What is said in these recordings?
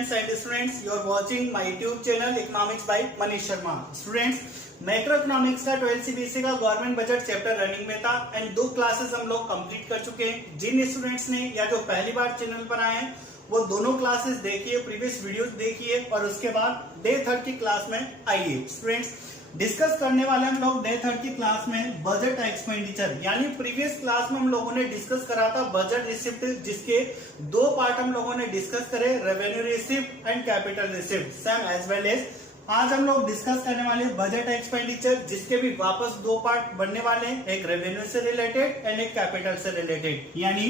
parents and students, you are watching my YouTube channel Economics by Manish Sharma. Students, macro economics का 12 CBSE का government budget chapter running में था and 2 classes हम लोग complete कर चुके हैं। जिन स्टूडेंट्स ने या जो पहली बार चैनल पर आए हैं वो दोनों क्लासेस देखिए, प्रीवियस वीडियोस देखिए और उसके बाद डे 3 की क्लास में आइए। स्टूडेंट्स, डिस्कस करने वाले हम लोग डे 3 की क्लास में बजट एक्सपेंडिचर, यानी प्रीवियस क्लास में हम लोगों ने डिस्कस करा था बजट रिसिप्ट, जिसके 2 पार्ट हम लोगों ने डिस्कस करे, revenue receipt and capital receipt same as well as. आज हम लोग डिस्कस करने वाले बजट एक्सपेंडिचर, जिसके भी वापस 2 पार्ट बनने वाले हैं, एक रेवेन्यू से रिलेटेड एंड एक कैपिटल से रिलेटेड। यानी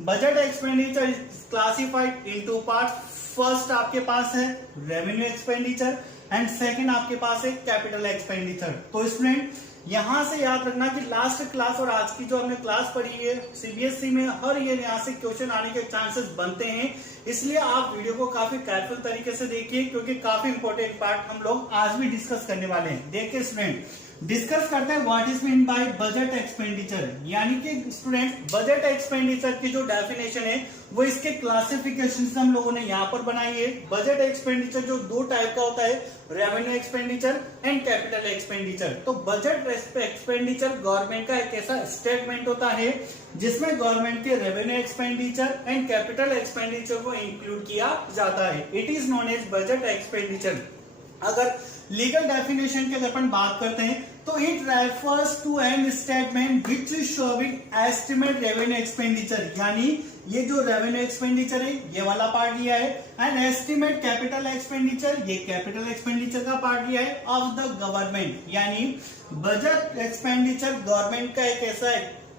budget expenditure classified in 2 part. First आपके पास है रेवेन्यू एक्सपेंडिचर एंड सेकंड आपके पास है कैपिटल एक्सपेंडिचर। तो स्टूडेंट, यहां से याद रखना कि लास्ट क्लास और आज की जो हमने क्लास पढ़ी है सीबीएसई में हर ईयर यहां से क्वेश्चन आने के चांसेस बनते हैं, इसलिए आप वीडियो को काफी केयरफुल तरीके से देखिए क्योंकि काफी इंपॉर्टेंट पार्ट हम लोग आज भी डिस्कस करने वाले हैं। देखिए स्टूडेंट, डिस्कस करते हैं what is mean by budget expenditure. यानी कि स्टूडेंट, बजट एक्सपेंडिचर की जो डेफिनेशन है वो इसके क्लासिफिकेशन हम लोगों ने यहाँ पर बनाई है। बजट एक्सपेंडिचर जो 2 टाइप का होता है, revenue expenditure and capital expenditure. तो बजट एक्सपेंडिचर गवर्नमेंट का एक ऐसा स्टेटमेंट होता है जिसमें गवर्नमेंट के revenue expenditure and capital expenditure को इंक्लूड किया जाता है। It is known as budget expenditure. अगर लीगल डेफिनेशन की अगर अपन बात करते हैं तो it refers to an statement which is showing estimate revenue expenditure. यानी ये जो रेवेन्यू एक्सपेंडिचर है ये वाला पार्ट लिया है एंड एस्टिमेट कैपिटल एक्सपेंडिचर, ये कैपिटल एक्सपेंडिचर का पार्ट लिया है ऑफ द गवर्नमेंट। यानी बजट एक्सपेंडिचर गवर्नमेंट का एक ऐसा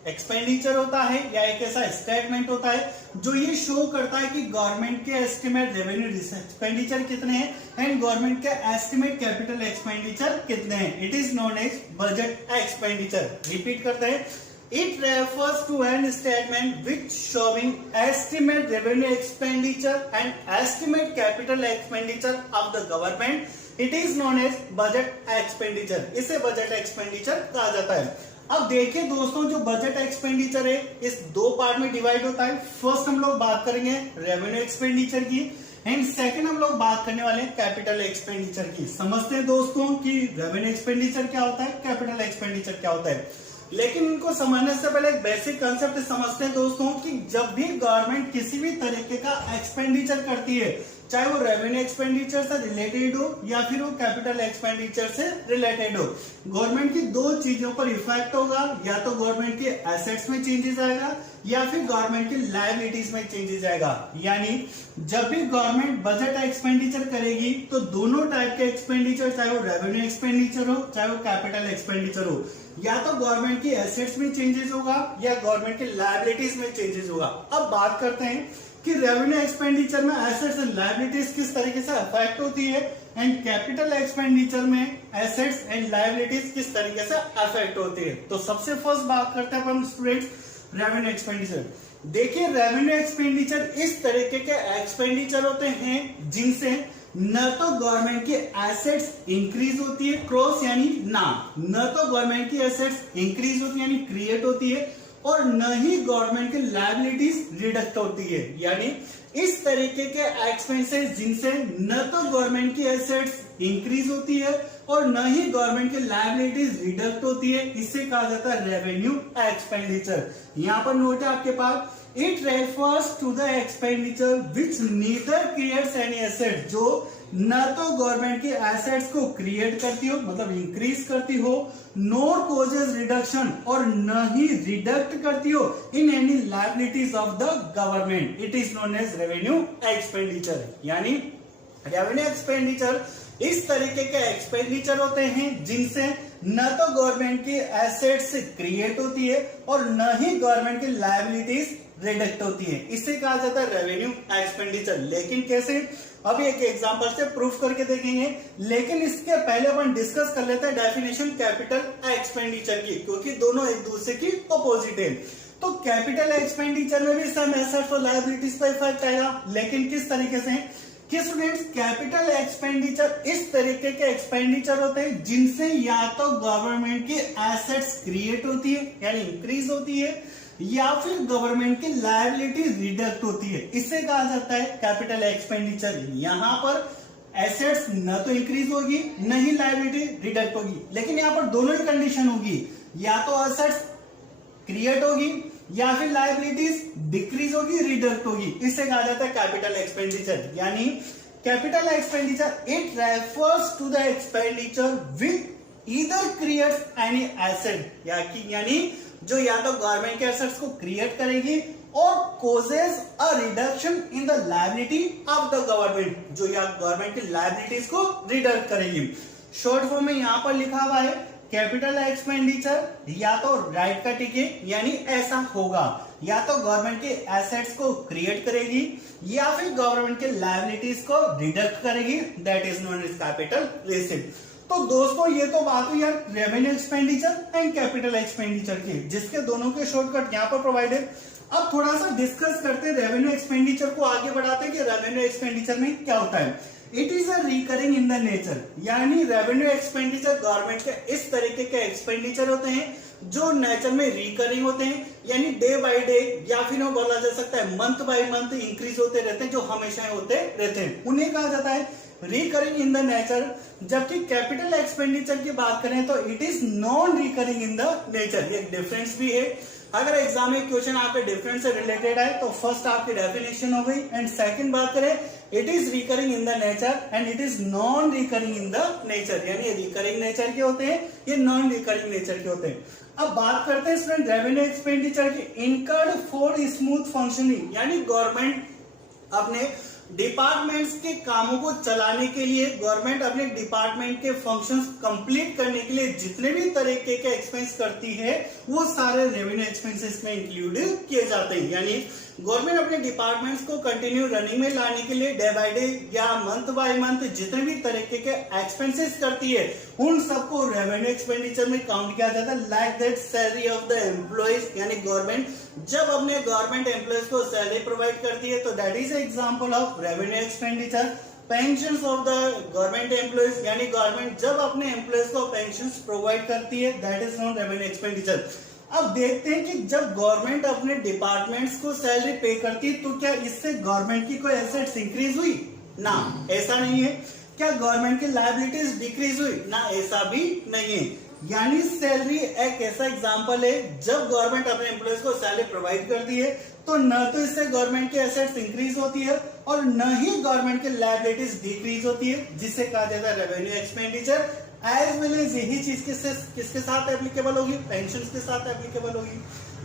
एक्सपेंडिचर होता है या एक ऐसा स्टेटमेंट होता है जो ये शो करता है कि गवर्नमेंट के एस्टिमेट रेवेन्यू एक्सपेंडिचर कितने हैं एंड गवर्नमेंट के एस्टिमेट कैपिटल एक्सपेंडिचर कितने हैं। It is known as budget expenditure. Repeat करते हैं, it refers to an statement which showing estimate revenue expenditure and estimate capital expenditure of the government. It is known as budget expenditure. इसे budget expenditure कहा जाता है। अब देखिए दोस्तों, जो बजट एक्सपेंडिचर है इस 2 पार्ट में डिवाइड होता है। फर्स्ट हम लोग बात करेंगे रेवेन्यू एक्सपेंडिचर की एंड सेकंड हम लोग बात करने वाले हैं कैपिटल एक्सपेंडिचर की। समझते हैं दोस्तों कि रेवेन्यू एक्सपेंडिचर क्या होता है, कैपिटल एक्सपेंडिचर क्या होता है। लेकिन इनको समझने से पहले एक बेसिक कंसेप्ट समझते हैं दोस्तों कि जब भी गवर्नमेंट किसी भी तरीके का एक्सपेंडिचर करती है, चाहे वो रेवेन्यू एक्सपेंडिचर से रिलेटेड हो या फिर वो कैपिटल एक्सपेंडिचर से रिलेटेड हो, गवर्नमेंट की 2 चीजों पर इफेक्ट होगा। या तो गवर्नमेंट के एसेट्स में चेंजेस आएगा या फिर गवर्नमेंट की लायबिलिटीज में चेंजेस आएगा। यानी जब भी गवर्नमेंट बजट एक्सपेंडिचर करेगी तो दोनों टाइप के एक्सपेंडिचर, चाहे वो रेवेन्यू एक्सपेंडिचर हो चाहे वो कैपिटल एक्सपेंडिचर हो, या तो गवर्नमेंट की एसेट्स में चेंजेस होगा या गवर्नमेंट की लायबिलिटीज में चेंजेस होगा। अब बात करते हैं कि रेवेन्यू एक्सपेंडिचर में एसेट्स एंड लायबिलिटीज किस तरीके से अफेक्ट होती है एंड कैपिटल एक्सपेंडिचर में एसेट्स एंड लायबिलिटीज किस तरीके से अफेक्ट होती है। तो सबसे फर्स्ट बात करते हैं अपन स्टूडेंट्स रेवेन्यू एक्सपेंडिचर। देखिए, रेवेन्यू एक्सपेंडिचर इस तरीके के एक्सपेंडिचर होते हैं जिनसे न तो गवर्नमेंट की एसेट्स इंक्रीज होती है, क्रॉस यानी न तो गवर्नमेंट की एसेट्स इंक्रीज होती है यानी क्रिएट होती है, और न ही गवर्नमेंट की लायबिलिटीज रिडक्ट होती है। यानी इस तरीके के एक्सपेंसेस जिनसे न तो गवर्नमेंट की एसेट्स इंक्रीज होती है और न ही गवर्नमेंट की लायबिलिटीज रिडक्ट होती है, इसे कहा जाता है रेवेन्यू एक्सपेंडिचर। यहाँ पर नोट है आपके पास, it refers to the expenditure which neither creates any asset, जो न तो गवर्नमेंट की एसेट्स को क्रिएट करती हो मतलब इंक्रीज करती हो, नोर कोजेस रिडक्शन और न ही रिडक्ट करती हो in any liabilities of the government. It is known as revenue expenditure. यानी रेवेन्यू एक्सपेंडिचर इस तरीके के एक्सपेंडिचर होते हैं जिनसे न तो गवर्नमेंट की एसेट्स क्रिएट होती है और न ही गवर्नमेंट की लायबिलिटीज रिडक्ट होती है, इसे कहा जाता है रेवेन्यू एक्सपेंडिचर। लेकिन कैसे, अभी एक एग्जांपल से प्रूफ करके देखेंगे, लेकिन इसके पहले अपन डिस्कस कर लेते हैं डेफिनेशन कैपिटल एक्सपेंडिचर की, क्योंकि दोनों एक दूसरे की अपोजिट है। तो कैपिटल एक्सपेंडिचर में भी सम एसेट्स और लायबिलिटीज पर इफेक्ट आएगा, लेकिन किस तरीके से कि स्टूडेंट्स, कैपिटल एक्सपेंडिचर इस तरीके के एक्सपेंडिचर होते हैं जिनसे या तो गवर्नमेंट की एसेट्स क्रिएट होती है यानी इंक्रीज होती है, या फिर गवर्नमेंट की लायबिलिटी रिडक्ट होती है, इससे कहा जाता है कैपिटल एक्सपेंडिचर। यहां पर एसेट्स न तो इंक्रीज होगी न ही लायबिलिटी रिडक्ट होगी, लेकिन यहां पर दोनों ही कंडीशन होगी, या तो एसेट्स क्रिएट होगी या फिर लायबिलिटीज डिक्रीज होगी, रिडक्ट होगी, इससे कहा जाता है कैपिटल एक्सपेंडिचर। यानी capital expenditure it refers to the expenditure which either creates any asset, यानी जो या तो गवर्नमेंट के एसेट्स को क्रिएट करेगी और causes a reduction in the liability of the government, जो या गवर्नमेंट की लायबिलिटीज को रिडक्ट करेगी। शॉर्ट फॉर्म में यहां पर लिखा हुआ है कैपिटल एक्सपेंडिचर या तो राइट का टिके, यानी ऐसा होगा, या तो गवर्नमेंट के एसेट्स को क्रिएट करेगी या फिर गवर्नमेंट के लायबिलिटीज को रिडक्ट करेगी, that is known as capital receipt. तो दोस्तों ये तो बात हुई यार revenue expenditure and capital expenditure की, जिसके दोनों के शॉर्टकट यहाँ पर प्रोवाइड है। अब थोड़ा सा डिस्कस करते हैं रेवेन्यू एक्सपेंडिचर को, आगे बढ़ाते हैं कि रेवेन्यू एक्सपेंडिचर में क्या होता है। It is a recurring in the nature, यानी रेवेन्यू एक्सपेंडिचर गवर्नमेंट के इस तरीके के एक्सपेंडिचर होते हैं जो नेचर में रिकरिंग होते हैं, यानी डे बाय डे या फिर बोला जा सकता है मंथ बाय मंथ इंक्रीज होते रहते हैं, जो हमेशा होते रहते हैं, उन्हें कहा जाता है रिकरिंग इन द नेचर। जबकि कैपिटल एक्सपेंडिचर की बात करें तो it is non recurring in the nature, ये डिफरेंस भी है। अगर एग्जाम में क्वेश्चन आपके डिफरेंस से रिलेटेड है तो फर्स्ट आपकी डेफिनेशन हो गई, एंड सेकंड बात करें it is recurring in the nature and it is non recurring in the nature, यानी रिकरिंग नेचर के होते हैं, ये नॉन रिकरिंग नेचर के होते हैं। अब बात करते हैं स्टूडेंट रेवेन्यू एक्सपेंडिचर की इनकर्ड फॉर स्मूथ फंक्शनिंग, यानी गवर्नमेंट अपने डिपार्टमेंट्स के कामों को चलाने के लिए, गवर्नमेंट अपने डिपार्टमेंट के फंक्शंस कंप्लीट करने के लिए जितने भी तरीके के एक्सपेंस करती है वो सारे रेवेन्यू एक्सपेंसेस में इंक्लूड किए जाते हैं। यानी गवर्नमेंट अपने डिपार्टमेंट्स को कंटिन्यू रनिंग में लाने के लिए डे बाय डे या मंथ बाय मंथ जितने भी तरीके के एक्सपेंसेस करती है उन सबको रेवेन्यू एक्सपेंडिचर में काउंट किया जाता है। Like that salary of the employees, यानी गवर्नमेंट जब अपने गवर्नमेंट एम्प्लॉइज को सैलरी प्रोवाइड करती है तो that is example of revenue expenditure. Pension of the government employees, यानी गवर्नमेंट जब अपने एम्प्लॉइज को पेंशन प्रोवाइड करती है that is non revenue expenditure. अब देखते हैं कि जब गवर्नमेंट अपने डिपार्टमेंट्स को सैलरी पे करती है तो क्या इससे गवर्नमेंट की कोई एसेट्स इंक्रीज हुई? ना, ऐसा नहीं है। क्या गवर्नमेंट की लायबिलिटीज डिक्रीज हुई? ना, ऐसा भी नहीं है। यानी सैलरी एक ऐसा एग्जांपल है जब गवर्नमेंट अपने एम्प्लॉइज को सैलरी प्रोवाइड करती है तो न तो इससे गवर्नमेंट की एसेट्स इंक्रीज होती है और न ही गवर्नमेंट की लायबिलिटीज डिक्रीज होती है, जिससे कहा जाता है revenue expenditure. As well as यही चीज किसके साथ एप्लीकेबल होगी? पेंशन के साथ एप्लीकेबल होगी।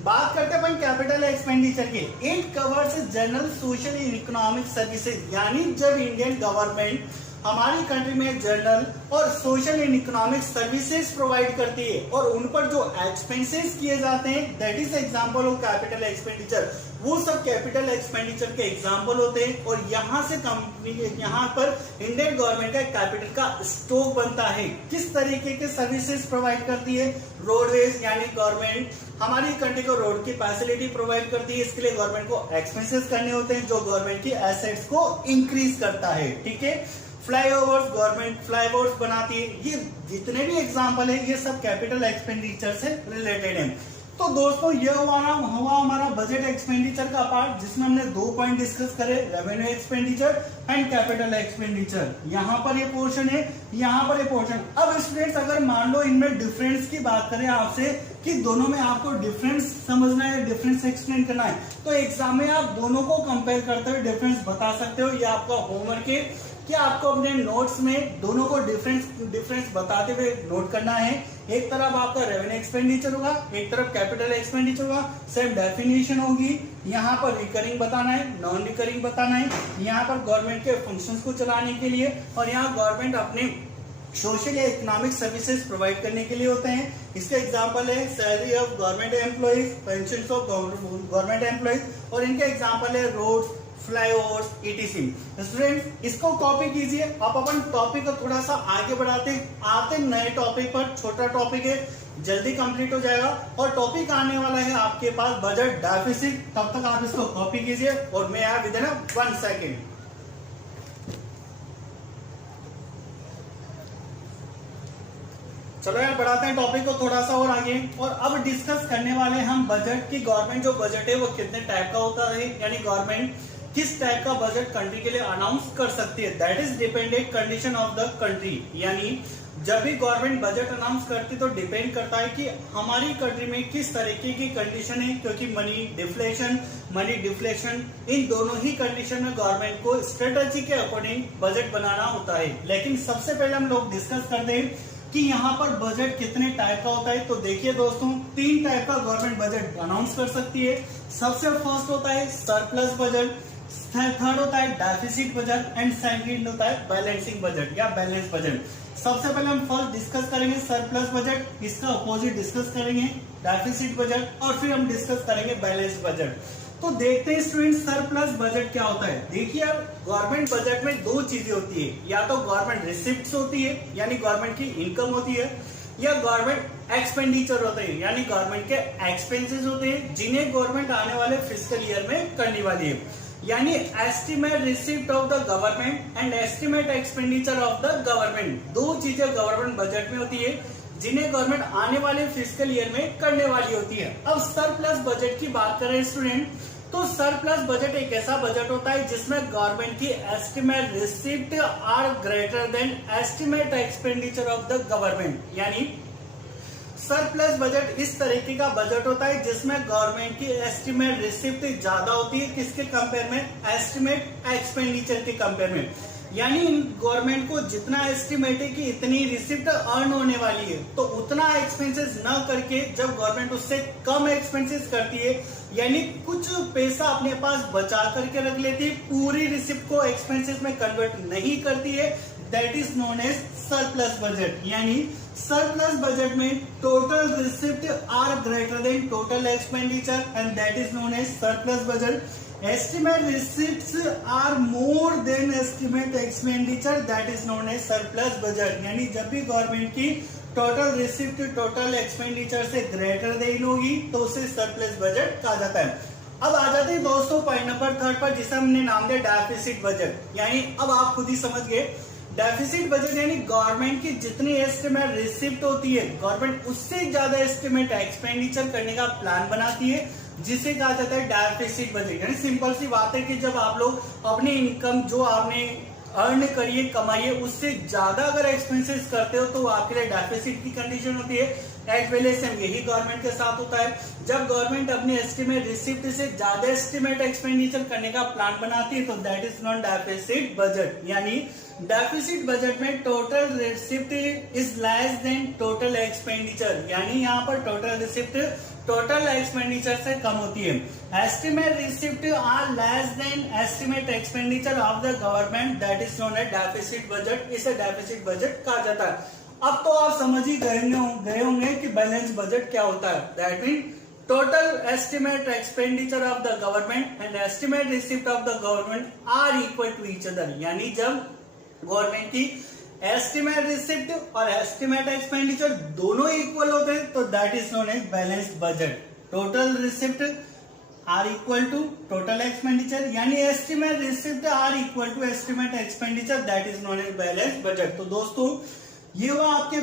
बात करते हैं अपन कैपिटल एक्सपेंडिचर की। It covers general social and economic services, यानी जब इंडियन गवर्नमेंट हमारी कंट्री में जनरल और social and economic services provide करती है और उन पर जो एक्सपेंसेस किए जाते हैं that is example of capital expenditure. वो सब कैपिटल एक्सपेंडिचर के एग्जांपल होते हैं और यहाँ से कंपनी यहाँ पर इंडियन गवर्नमेंट का कैपिटल का स्टॉक बनता है। किस तरीके के सर्विसेज प्रोवाइड करती है? रोडवेज, यानी गवर्नमेंट हमारी कंट्री को रोड की फैसिलिटी प्रोवाइड करती है, इसके लिए गवर्नमेंट को एक्सपेंसेस करने होते हैं जो गवर्नमेंट की एसेट्स को इंक्रीज करता है। ठीक है, फ्लाईओवर्स, गवर्नमेंट फ्लाईओवर्स बनाती है। ये जितने भी एग्जांपल है ये सब कैपिटल एक्सपेंडिचर से रिलेटेड है। तो दोस्तों ये हुआ हमारा बजट एक्सपेंडिचर का पार्ट, जिसमें हमने 2 पॉइंट डिस्कस करे, revenue expenditure and capital expenditure. यहाँ पर ये पोर्शन है, यहाँ पर ये पोर्शन। अब स्टूडेंट्स अगर मान लो इनमें डिफरेंस की बात करें आपसे कि दोनों में आपको डिफरेंस समझना है, डिफरेंस एक्सप्लेन करना है, तो एग्जाम में आप दोनों को कंपेयर करते हुए डिफरेंस बता सकते हो। ये आपका होमवर्क है कि आपको अपने नोट्स में दोनों को डिफरेंस बताते हुए नोट करना है। एक तरफ आपका रेवेन्यू एक्सपेंडिचर होगा, एक तरफ कैपिटल एक्सपेंडिचर होगा, सेम डेफिनेशन होगी। यहाँ पर रिकरिंग बताना है, नॉन रिकरिंग बताना है, यहाँ पर गवर्नमेंट के फंक्शंस को चलाने के लिए, और यहाँ गवर्नमेंट अपने सोशल या इकोनॉमिक सर्विसेज प्रोवाइड करने के लिए होते हैं। इसके एग्जांपल है salary of government employees, pension of government employees, और इनके एग्जांपल है रोड्स, फ्लाईओवर्स, ETC। स्टूडेंट्स इसको कॉपी कीजिए। आप अपन टॉपिक को थोड़ा सा आगे बढ़ाते आते नए टॉपिक पर। छोटा टॉपिक है, जल्दी कंप्लीट हो जाएगा, और टॉपिक आने वाला है आपके पास बजट डेफिसिट। तब तक आप इसको कॉपी कीजिए और मैं यहाँ विदिन 1 सेकेंड। चलो यार बढ़ाते हैं टॉपिक को थोड़ा सा और आगे, और अब डिस्कस करने वाले हम बजट की। गवर्नमेंट जो बजट है वो कितने टाइप का होता है, यानी गवर्नमेंट किस टाइप का बजट कंट्री के लिए अनाउंस कर सकती है। That is dependent condition of the country, यानी जब भी गवर्नमेंट बजट अनाउंस करती है तो डिपेंड करता है कि हमारी कंट्री में किस तरीके की कंडीशन है, क्योंकि मनी डिफ्लेशन इन दोनों ही कंडीशन में गवर्नमेंट को स्ट्रेटजी के अकॉर्डिंग बजट बनाना होता है। लेकिन सबसे पहले हम लोग डिस्कस करते हैं कि यहाँ पर बजट कितने टाइप का होता है। तो देखिए दोस्तों, 3 टाइप का गवर्नमेंट बजट अनाउंस कर सकती है। सबसे फर्स्ट होता है सरप्लस बजट, थर्ड होता है डेफिसिट बजट एंड सेकंड होता है बैलेंसिंग बजट या बैलेंस बजट। सबसे पहले हम फर्स्ट डिस्कस करेंगे सरप्लस बजट, इसका अपोजिट डिस्कस करेंगे डेफिसिट बजट, और फिर हम डिस्कस करेंगे बैलेंस बजट। तो देखते हैं स्टूडेंट सरप्लस बजट क्या होता है। देखिए गवर्नमेंट बजट में 2 चीजें होती है, या तो गवर्नमेंट रिसिप्ट्स होती है यानी गवर्नमेंट की इनकम होती है, या गवर्नमेंट एक्सपेंडिचर होते हैं यानी गवर्नमेंट के एक्सपेंसेस होते हैं जिन्हें गवर्नमेंट आने वाले फिस्कल ईयर में करने वाली है। यानी estimate receipt of the government and estimate expenditure of the government, 2 चीजें गवर्नमेंट बजट में होती है जिन्हें गवर्नमेंट आने वाले फिस्कल ईयर में करने वाली होती है। अब सरप्लस बजट की बात करें स्टूडेंट, तो सरप्लस बजट एक ऐसा बजट होता है जिसमें गवर्नमेंट की estimate receipt are greater than estimate expenditure of the government. यानी सरप्लस बजट इस तरीके का बजट होता है जिसमें गवर्नमेंट की एस्टिमेट रिसिप्ट ज्यादा होती है किसके कंपेयर में, एस्टिमेट एक्सपेंडिचर के कंपेयर में। यानी गवर्नमेंट को जितना एस्टिमेट है कि इतनी रिसिप्ट अर्न होने वाली है, तो उतना एक्सपेंसेस न करके जब गवर्नमेंट उससे कम एक्सपेंसेस करती है, यानी कुछ पैसा अपने पास बचा करके रख लेती है, पूरी रिसिप्ट को एक्सपेंसेस में कन्वर्ट नहीं करती है, that is known as surplus budget. यानी सरप्लस बजट में total receipt are greater than total expenditure and that is known as surplus budget. Estimate receipts are more than estimate expenditure, that is known as surplus budget. यानी जब भी government की total receipt total expenditure से greater than होगी तो उसे surplus budget कहा जाता है। अब आ जाते हैं दोस्तों पॉइंट नंबर 3 पर, जिसे हमने नाम दिया डेफिसिट बजट। यानी अब आप खुद ही समझ गए, डेफिसिट बजट यानी गवर्नमेंट की जितनी एस्टिमेट रिसिप्ट होती है, गवर्नमेंट उससे ज्यादा एस्टिमेट एक्सपेंडिचर करने का प्लान बनाती है, जिसे कहा जाता है डेफिसिट बजट। यानी सिंपल सी बात है कि जब आप लोग अपनी इनकम जो आपने अर्न करिए कमाइए उससे ज्यादा अगर एक्सपेंसेस करते हो तो आपके लिए डेफिसिट की कंडीशन होती है। एज वेल एज यही गवर्नमेंट के साथ होता है, जब गवर्नमेंट अपनी एस्टिमेट रिसिप्ट से ज्यादा एस्टिमेट एक्सपेंडिचर करने का प्लान बनाती है तो that is non deficit budget. यानी डेफिसिट बजट में total receipt is less then total expenditure, यानी यहाँ पर टोटल रिसिप्ट टोटल एक्सपेंडिचर से कम होती है। Estimate receipt are less than estimate expenditure of the government, that is known as deficit budget. इसे डेफिसिट बजट कहा जाता है। अब तो आप समझ ही गए होंगे कि बैलेंस बजट क्या होता है। That mean total estimate expenditure of the government and estimate receipt of the government are equal to each other. यानी जब गवर्नमेंट की एस्टिमेट रिसिप्ट और एस्टिमेट एक्सपेंडिचर दोनों इक्वल होते हैं तो that is known as balanced budget. Total receipt are equal to total expenditure, यानी estimate receipt are equal to estimate expenditure, that is known as balanced budget. तो दोस्तों ये हुआ आपके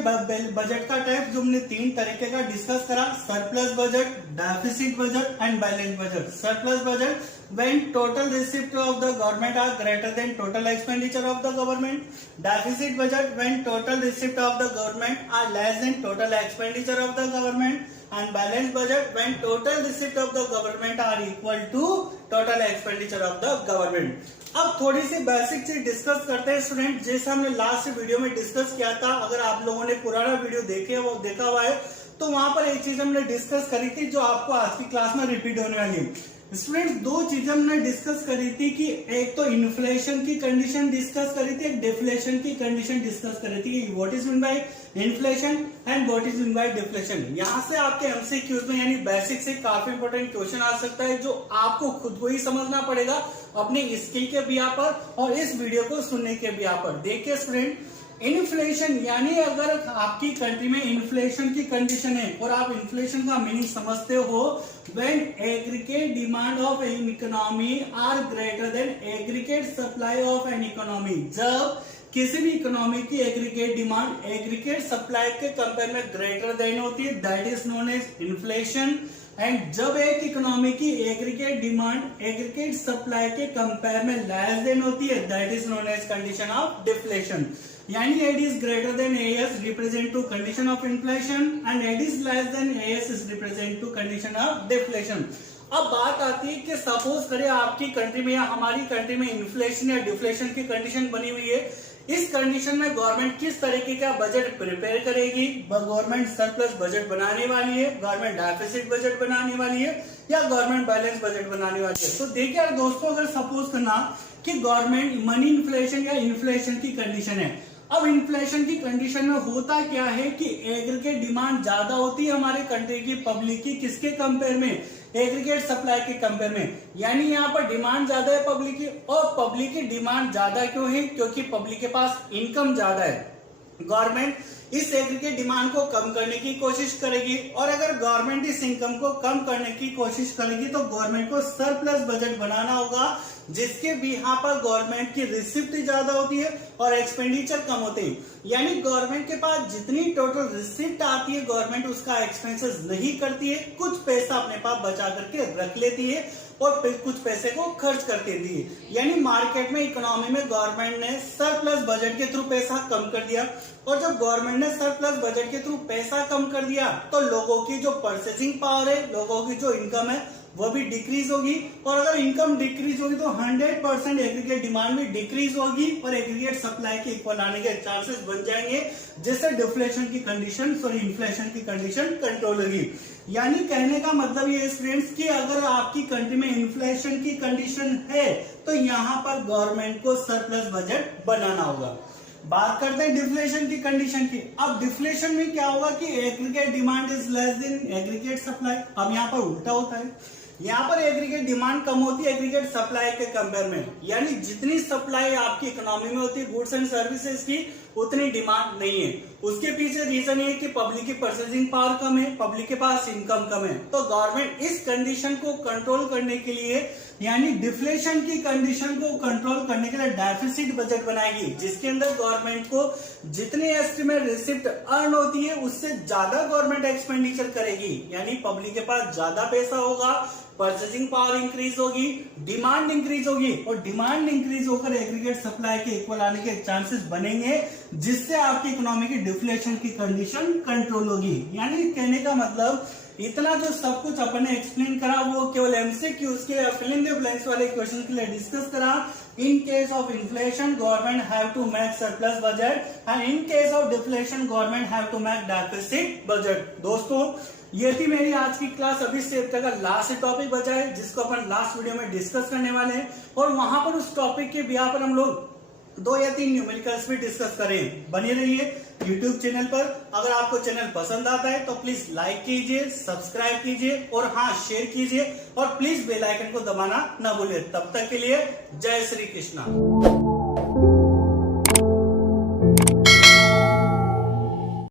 बजट का टाइप जो हमने 3 तरीके का डिस्कस करा, surplus budget, deficit budget and balance budget. Surplus budget when total receipt of the government are greater than total expenditure of the government. Deficit budget when total receipt of the government are less than total expenditure of the government. And balance budget when total receipt of the government are equal to total expenditure of the government. अब थोड़ी सी basic चीज discuss करते हैं student, जैसे हमने last video में discuss किया था। अगर आप लोगों ने पुराना वीडियो देखा हुआ है तो वहां पर एक चीज हमने डिस्कस करी थी जो आपको आज की क्लास में रिपीट होने वाली है। स्टूडेंट 2 चीजें हमने डिस्कस करी थी कि एक तो इन्फ्लेशन की कंडीशन डिस्कस करी थी, एक डिफ्लेशन की कंडीशन डिस्कस करी थी। What is mean by inflation and what is mean by deflation. यहां से आपके एमसीक्यूज में यानी बेसिक से काफी इंपॉर्टेंट क्वेश्चन आ सकता है जो आपको खुद को ही समझना पड़ेगा अपनी स्किल के बिया पर और इस वीडियो को सुनने के बिया पर। देखिए स्टूडेंट, इन्फ्लेशन यानी अगर आपकी कंट्री में इन्फ्लेशन की कंडीशन है और आप इन्फ्लेशन का मीनिंग समझते हो, when aggregate demand of an economy are greater than aggregate supply of an economy. जब किसी भी इकोनॉमी की एग्रीगेट डिमांड एग्रीगेट सप्लाई के कंपेयर में ग्रेटर देन होती है, that is known as inflation. And जब एक इकोनॉमी की एग्रीगेट डिमांड एग्रीगेट सप्लाई के कंपेयर में लेस देन होती है, that is known as condition of deflation. यानी AD is greater than AS represent to condition of inflation and AD is less than AS is represent to condition of deflation. अब बात आती है कि suppose करें आपकी कंट्री में या हमारी कंट्री में इन्फ्लेशन या डिफ्लेशन की कंडीशन बनी हुई है, इस कंडीशन में गवर्नमेंट किस तरीके का बजट प्रिपेयर करेगी? गवर्नमेंट सरप्लस बजट बनाने वाली है, गवर्नमेंट डेफिसिट बजट बनाने वाली है या गवर्नमेंट बैलेंस बजट बनाने वाली है? तो देखिए यार दोस्तों, अगर सपोज करना कि गवर्नमेंट मनी इन्फ्लेशन या इन्फ्लेशन की कंडीशन है, अब इन्फ्लेशन की कंडीशन में होता क्या है कि एग्रीगेट डिमांड ज्यादा होती है हमारे कंट्री की पब्लिक की, किसके कंपेयर में? एग्रीगेट सप्लाई के कंपेयर में। यानी यहाँ पर डिमांड ज्यादा है पब्लिक की, और पब्लिक की डिमांड ज्यादा क्यों है? क्योंकि पब्लिक के पास इनकम ज्यादा है। गवर्नमेंट इस एग्रीगेट डिमांड को कम करने की कोशिश करेगी, और अगर गवर्नमेंट इस इनकम को कम करने की कोशिश करेगी तो गवर्नमेंट को सरप्लस बजट बनाना होगा, जिसके भी यहाँ पर गवर्नमेंट की रिसिप्ट ज्यादा होती है और एक्सपेंडिचर कम होते हैं। यानी गवर्नमेंट के पास जितनी टोटल रिसिप्ट आती है गवर्नमेंट उसका एक्सपेंसेस नहीं करती है, कुछ पैसा अपने पास बचा करके रख लेती है और कुछ पैसे को खर्च कर देती है। यानी मार्केट में इकोनॉमी में गवर्नमेंट ने सरप्लस बजट के थ्रू पैसा कम कर दिया, और जब गवर्नमेंट ने सरप्लस बजट के थ्रू पैसा कम कर दिया तो लोगों की जो परचेसिंग पावर है, लोगों की जो इनकम है वो भी डिक्रीज होगी, और अगर इनकम डिक्रीज होगी तो 100% एग्रीगेट डिमांड भी डिक्रीज होगी और एग्रीगेट सप्लाई के इक्वल आने के चांसेस बन जाएंगे, जिससे डिफ्लेशन की कंडीशन इन्फ्लेशन की कंडीशन कंट्रोल होगी। यानी कहने का मतलब ये स्टूडेंट्स कि अगर आपकी कंट्री में इन्फ्लेशन की कंडीशन है तो यहाँ पर गवर्नमेंट को सरप्लस बजट बनाना होगा। बात करते हैं डिफ्लेशन की कंडीशन की। अब डिफ्लेशन में क्या होगा कि aggregate demand is less then aggregate supply. अब यहाँ पर उल्टा होता है, यहाँ पर एग्रीगेट डिमांड कम होती है एग्रीगेट सप्लाई के कंपेयर में। यानी जितनी सप्लाई आपकी इकोनॉमी में होती है गुड्स एंड सर्विसेज की, उतनी डिमांड नहीं है। उसके पीछे रीजन ये कि पब्लिक की परचेसिंग पावर कम है, पब्लिक के पास इनकम कम है। तो गवर्नमेंट इस कंडीशन को कंट्रोल करने के लिए, यानी डिफ्लेशन की कंडीशन को कंट्रोल करने के लिए डेफिसिट बजट बनाएगी, जिसके अंदर गवर्नमेंट को जितनी एस्टिमेट रिसिप्ट अर्न होती है उससे ज्यादा गवर्नमेंट एक्सपेंडिचर करेगी। यानी पब्लिक के पास ज्यादा पैसा होगा, परचेसिंग पावर इंक्रीज होगी, डिमांड इंक्रीज होगी, और डिमांड इंक्रीज होकर एग्रीगेट सप्लाई के इक्वल आने के चांसेस बनेंगे, जिससे आपकी इकोनॉमी की डिफ्लेशन की कंडीशन कंट्रोल होगी। यानी कहने का मतलब इतना जो सब कुछ अपन ने एक्सप्लेन करा वो केवल एमसीक्यूज के फिल इन द ब्लैंक्स वाले क्वेश्चन के लिए डिस्कस करा। In case of inflation government have to make surplus budget and in case of deflation government have to make deficit budget. दोस्तों ये थी मेरी आज की क्लास। अभी से तक का लास्ट टॉपिक बचा है जिसको अपन लास्ट वीडियो में डिस्कस करने वाले हैं, और वहां पर उस टॉपिक के बिहार पर हम लोग 2 या 3 न्यूमेरिकल्स भी डिस्कस करें। बने रहिए YouTube चैनल पर। अगर आपको चैनल पसंद आता है तो प्लीज लाइक कीजिए, सब्सक्राइब कीजिए और हाँ शेयर कीजिए, और प्लीज बेल आइकन को दबाना ना भूलिए। तब तक के लिए जय श्री कृष्णा।